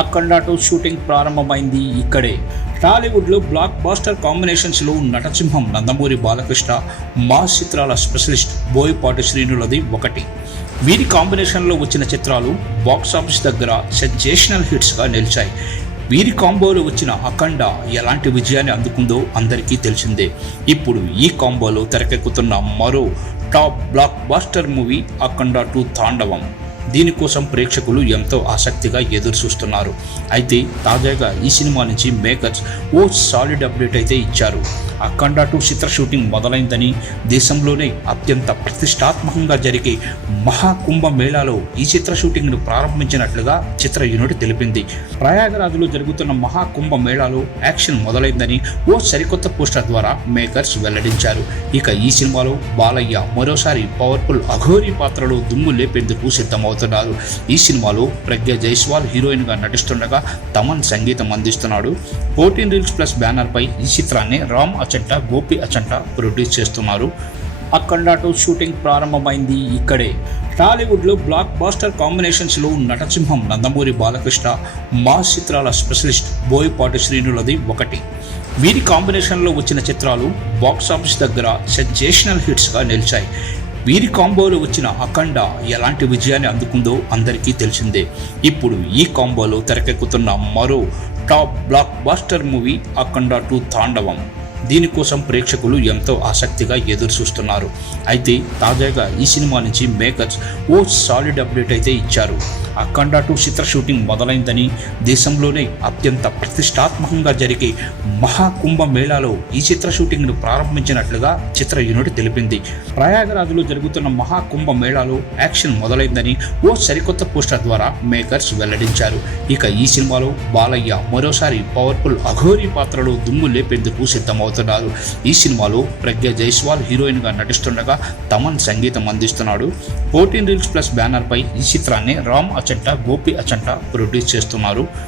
అఖండ two shooting ప్రారంభమైంది ఇక్కడే. టాలీవుడ్లో బ్లాక్ బాస్టర్ కాంబినేషన్స్లో నటసింహం నందమూరి బాలకృష్ణ మాస్ చిత్రాల స్పెషలిస్ట్ బోయపాటి శ్రీనులది ఒకటి. వీరి కాంబినేషన్లో వచ్చిన చిత్రాలు బాక్స్ ఆఫీస్ దగ్గర సెన్సేషనల్ హిట్స్గా నిలిచాయి. వీరి కాంబోలో వచ్చిన అఖండ ఎలాంటి విజయాన్ని అందుకుందో అందరికీ తెలిసిందే. ఇప్పుడు ఈ కాంబోలో తెరకెక్కుతున్న మరో top blockbuster movie Akhanda two Thandavam. దీనికోసం ప్రేక్షకులు ఎంతో ఆసక్తిగా ఎదురు చూస్తున్నారు అయితే తాజాగా ఈ సినిమా నుంచి మేకర్స్ ఓ సాలిడ్ అప్డేట్ అయితే ఇచ్చారు. అఖండ టూ చిత్ర షూటింగ్ మొదలైందని దేశంలోనే అత్యంత ప్రతిష్టాత్మకంగా జరిగే మహాకుంభ మేళాలో ఈ చిత్ర షూటింగ్ను ప్రారంభించినట్లుగా చిత్ర యూనిట్ తెలిపింది. ప్రయాగరాజులో జరుగుతున్న మహాకుంభ మేళాలో యాక్షన్ మొదలైందని ఓ సరికొత్త పోస్టర్ ద్వారా మేకర్స్ వెల్లడించారు. ఇక ఈ సినిమాలో బాలయ్య మరోసారి పవర్ఫుల్ అఘోరీ పాత్రలో దుమ్ము లేపేందుకు సిద్ధమవుతున్నారు. ఈ సినిమాలో ప్రజ్ఞ జైస్వాల్ హీరోయిన్గా నటిస్తుండగా తమన్ సంగీతం అందిస్తున్నాడు. ఫోర్టీన్ రీల్స్ ప్లస్ బ్యానర్ పై ఈ చిత్రాన్ని రామ్ అచంట గోపి అచంట ప్రొడ్యూస్ చేస్తున్నారు. అఖండ టూ షూటింగ్ ప్రారంభమైంది ఇక్కడే. టాలీవుడ్లో బ్లాక్ బాస్టర్ కాంబినేషన్స్లో నటసింహం నందమూరి బాలకృష్ణ మాస్ చిత్రాల స్పెషలిస్ట్ బోయపాటి శ్రీనులది ఒకటి. వీరి కాంబినేషన్లో వచ్చిన చిత్రాలు బాక్స్ ఆఫీస్ దగ్గర సెన్సేషనల్ హిట్స్గా నిలిచాయి. వీరి కాంబోలో వచ్చిన అఖండ ఎలాంటి విజయాన్ని అందుకుందో అందరికీ తెలిసిందే. ఇప్పుడు ఈ కాంబోలో తెరకెక్కుతున్న మరో top blockbuster movie Akhanda two Thandavam. దీనికోసం ప్రేక్షకులు ఎంతో ఆసక్తిగా ఎదురు చూస్తున్నారు అయితే తాజాగా ఈ సినిమా నుంచి మేకర్స్ ఓ సాలిడ్ అప్డేట్ అయితే ఇచ్చారు. అఖండ టూ చిత్ర షూటింగ్ మొదలైందని దేశంలోనే అత్యంత ప్రతిష్టాత్మకంగా జరిగే మహాకుంభ మేళాలో ఈ చిత్ర షూటింగ్ను ప్రారంభించినట్లుగా చిత్ర యూనిట్ తెలిపింది. ప్రయాగరాజులో జరుగుతున్న మహాకుంభ మేళాలో యాక్షన్ మొదలైందని ఓ సరికొత్త పోస్టర్ ద్వారా మేకర్స్ వెల్లడించారు. ఇక ఈ సినిమాలో బాలయ్య మరోసారి పవర్ఫుల్ అఘోరీ పాత్రలో దుమ్ము లేపేందుకు సిద్ధమవుతున్నారు. ఈ సినిమాలో ప్రజ్ఞ జైస్వాల్ హీరోయిన్గా నటిస్తుండగా తమన్ సంగీతం అందిస్తున్నాడు. ఫోర్టీన్ రీల్స్ ప్లస్ బ్యానర్ పై ఈ చిత్రాన్ని రామ్ అచంట గోపి అచంట ప్రొడ్యూస్ చేస్తున్నారు.